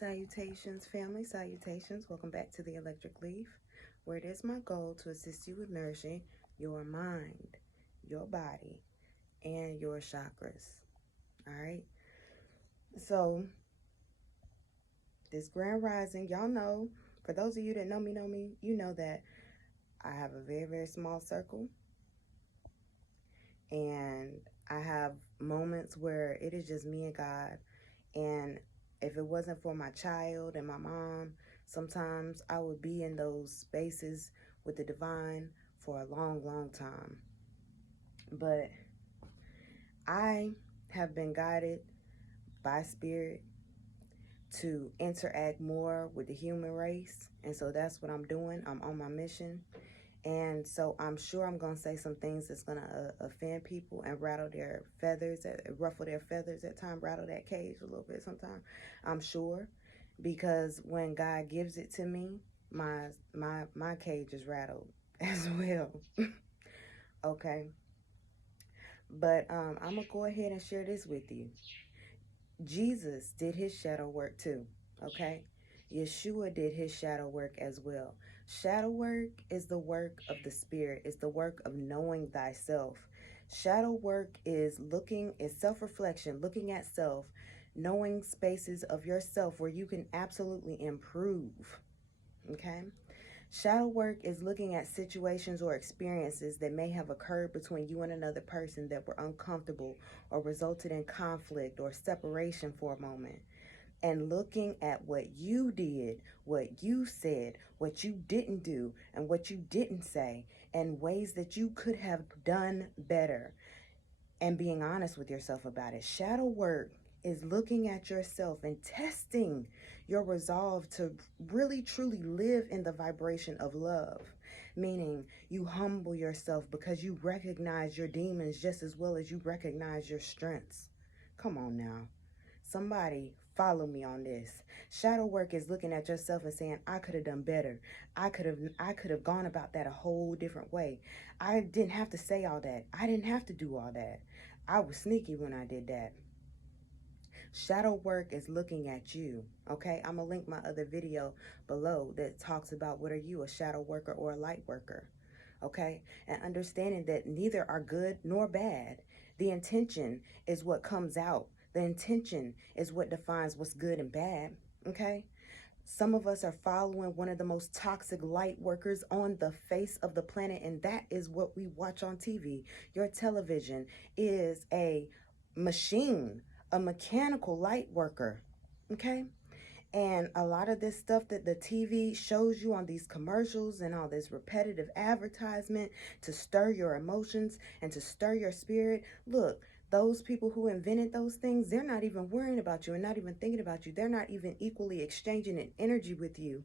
Salutations, family. Salutations. Welcome back to the Electric Leaf, where it is my goal to assist you with nourishing your mind, your body, and your chakras. All right. So, this grand rising, y'all know, for those of you that know me, you know that I have a very, very small circle. And I have moments where it is just me and God. And if it wasn't for my child and my mom, sometimes I would be in those spaces with the divine for a long, long time. But I have been guided by spirit to interact more with the human race. And so that's what I'm doing. I'm on my mission. And so I'm sure I'm going to say some things that's going to offend people and rattle their feathers, ruffle their feathers at times, rattle that cage a little bit sometimes. I'm sure, because when God gives it to me, my cage is rattled as well. Okay. But I'm going to go ahead and share this with you. Jesus did his shadow work too. Okay. Yeshua did his shadow work as well. Shadow work is the work of the spirit. It's the work of knowing thyself. Shadow work is self-reflection, looking at self, knowing spaces of yourself where you can absolutely improve. Okay? Shadow work is looking at situations or experiences that may have occurred between you and another person that were uncomfortable or resulted in conflict or separation for a moment, and looking at what you did, what you said, what you didn't do, and what you didn't say, and ways that you could have done better, and being honest with yourself about it. Shadow work is looking at yourself and testing your resolve to really truly live in the vibration of love, meaning you humble yourself because you recognize your demons just as well as you recognize your strengths. Come on now. Somebody follow me on this. Shadow work is looking at yourself and saying, I could have done better. I could have gone about that a whole different way. I didn't have to say all that. I didn't have to do all that. I was sneaky when I did that. Shadow work is looking at you. Okay, I'm gonna link my other video below that talks about what are you, a shadow worker or a light worker. Okay, and understanding that neither are good nor bad. The intention is what comes out. The intention is what defines what's good and bad. Okay, some of us are following one of the most toxic light workers on the face of the planet, and that is what we watch on TV. Your television is a machine, a mechanical light worker. Okay, and a lot of this stuff that the TV shows you on these commercials and all this repetitive advertisement to stir your emotions and to stir your spirit. Look, those people who invented those things, they're not even worrying about you and not even thinking about you. They're not even equally exchanging an energy with you.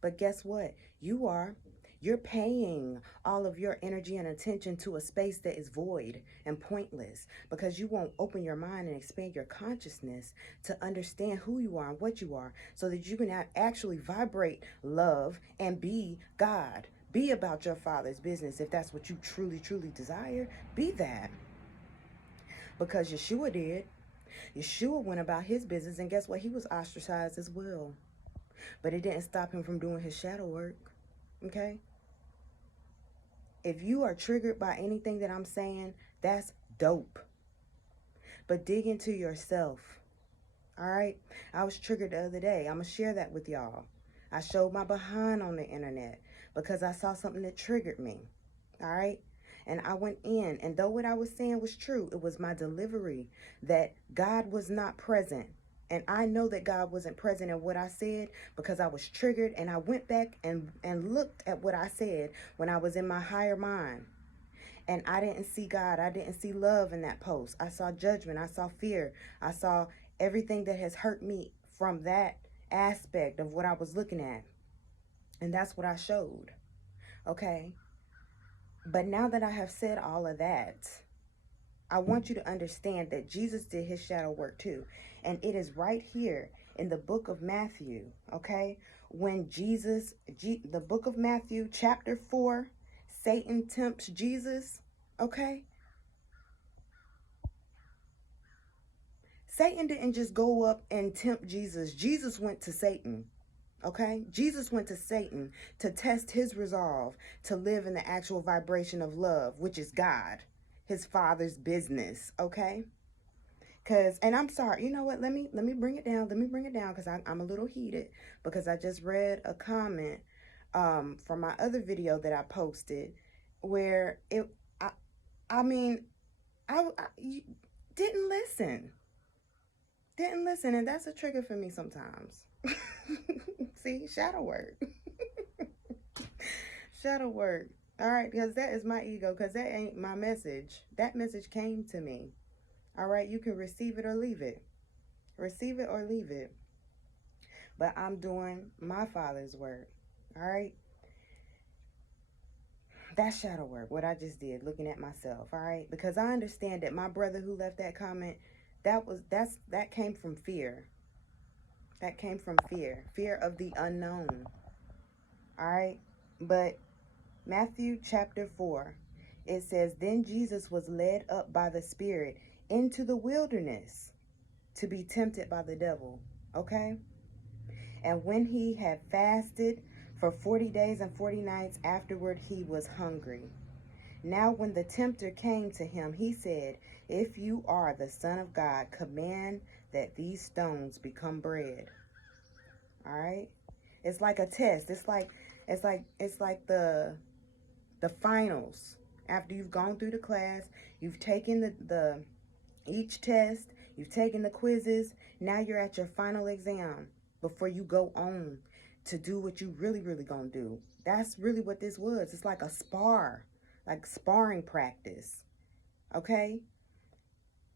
But guess what? You are. You're paying all of your energy and attention to a space that is void and pointless because you won't open your mind and expand your consciousness to understand who you are and what you are so that you can actually vibrate love and be God. Be about your Father's business if that's what you truly, truly desire. Be that. Because Yeshua did. Yeshua went about his business, and guess what? He was ostracized as well. But it didn't stop him from doing his shadow work. Okay? If you are triggered by anything that I'm saying, that's dope. But dig into yourself. All right? I was triggered the other day. I'm going to share that with y'all. I showed my behind on the internet because I saw something that triggered me. All right? And I went in, and though what I was saying was true, it was my delivery that God was not present. And I know that God wasn't present in what I said because I was triggered, and I went back and looked at what I said when I was in my higher mind. And I didn't see God. I didn't see love in that post. I saw judgment. I saw fear. I saw everything that has hurt me from that aspect of what I was looking at. And that's what I showed. Okay? But now that I have said all of that, I want you to understand that Jesus did his shadow work too. And it is right here in the book of Matthew, okay? When the book of Matthew, chapter 4, Satan tempts Jesus, okay? Satan didn't just go up and tempt Jesus. Jesus went to Satan. Okay? Jesus went to Satan to test his resolve to live in the actual vibration of love, which is God, his Father's business. Okay? And I'm sorry, you know what? Let me bring it down. Let me bring it down because I'm a little heated because I just read a comment from my other video that I posted where I mean, you didn't listen. Didn't listen, and that's a trigger for me sometimes. See, shadow work. Shadow work. All right, because that is my ego, because that ain't my message. That message came to me. All right, you can receive it or leave it. Receive it or leave it. But I'm doing my Father's work. All right? That's shadow work, what I just did, looking at myself. All right? Because I understand that my brother who left that comment, that came from fear. That came from fear. Fear of the unknown. All right? But Matthew chapter 4, it says, "Then Jesus was led up by the Spirit into the wilderness to be tempted by the devil." Okay? "And when he had fasted for 40 days and 40 nights, afterward he was hungry. Now when the tempter came to him, he said, 'If you are the Son of God, command that these stones become bread.'" All right? It's like a test. It's like the finals. After you've gone through the class, you've taken the each test, you've taken the quizzes, now you're at your final exam before you go on to do what you really gonna do. That's really what this was. It's like a like sparring practice. Okay?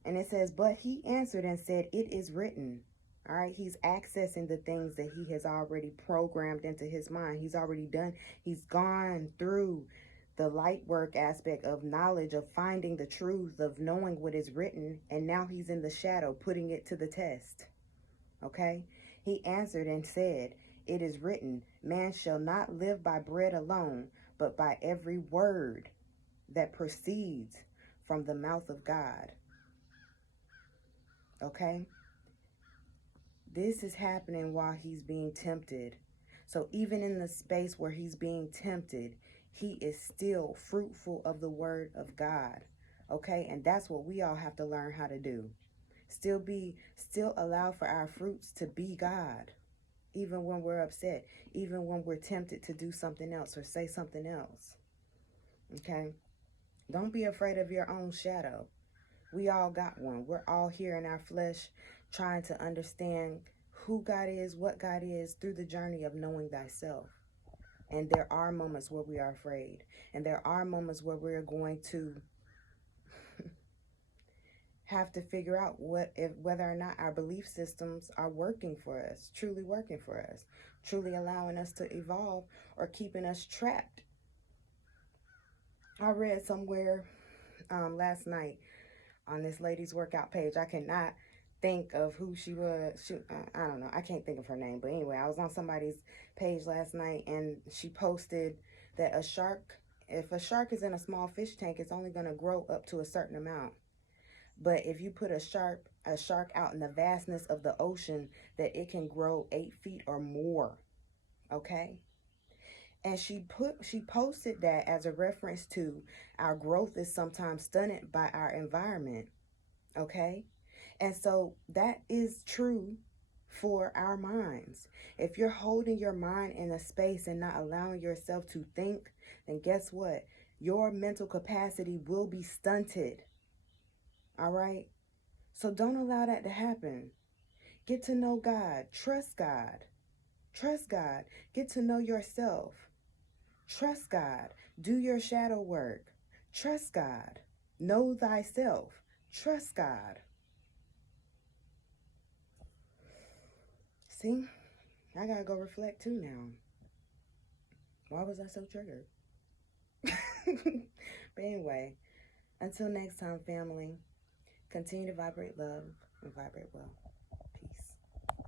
And it says, "But he answered and said, 'It is written.'" All right, he's accessing the things that he has already programmed into his mind. He's gone through the light work aspect of knowledge, of finding the truth, of knowing what is written, and now he's in the shadow, putting it to the test. Okay? He answered and said, "It is written, man shall not live by bread alone, but by every word that proceeds from the mouth of God." Okay? This is happening while he's being tempted. So even in the space where he's being tempted, he is still fruitful of the word of God. Okay? And that's what we all have to learn how to do. Still allow for our fruits to be God. Even when we're upset, even when we're tempted to do something else or say something else. Okay? Don't be afraid of your own shadow. We all got one. We're all here in our flesh trying to understand who God is, what God is, through the journey of knowing thyself. And there are moments where we are afraid. And there are moments where we're going to have to figure out whether or not our belief systems are working for us, truly working for us, truly allowing us to evolve or keeping us trapped. I read somewhere last night on this lady's workout page. I cannot think of who she was. I don't know. I can't think of her name. But anyway, I was on somebody's page last night and she posted that if a shark is in a small fish tank, it's only going to grow up to a certain amount. But if you put a shark out in the vastness of the ocean, that it can grow 8 feet or more. Okay? And she posted that as a reference to our growth is sometimes stunted by our environment. Okay? And so that is true for our minds. If you're holding your mind in a space and not allowing yourself to think, then guess what? Your mental capacity will be stunted. All right? So don't allow that to happen. Get to know God. Trust God. Trust God. Get to know yourself. Trust God. Do your shadow work. Trust God. Know thyself. Trust God. See? I gotta go reflect too now. Why was I so triggered? But anyway, until next time, family, continue to vibrate love and vibrate well.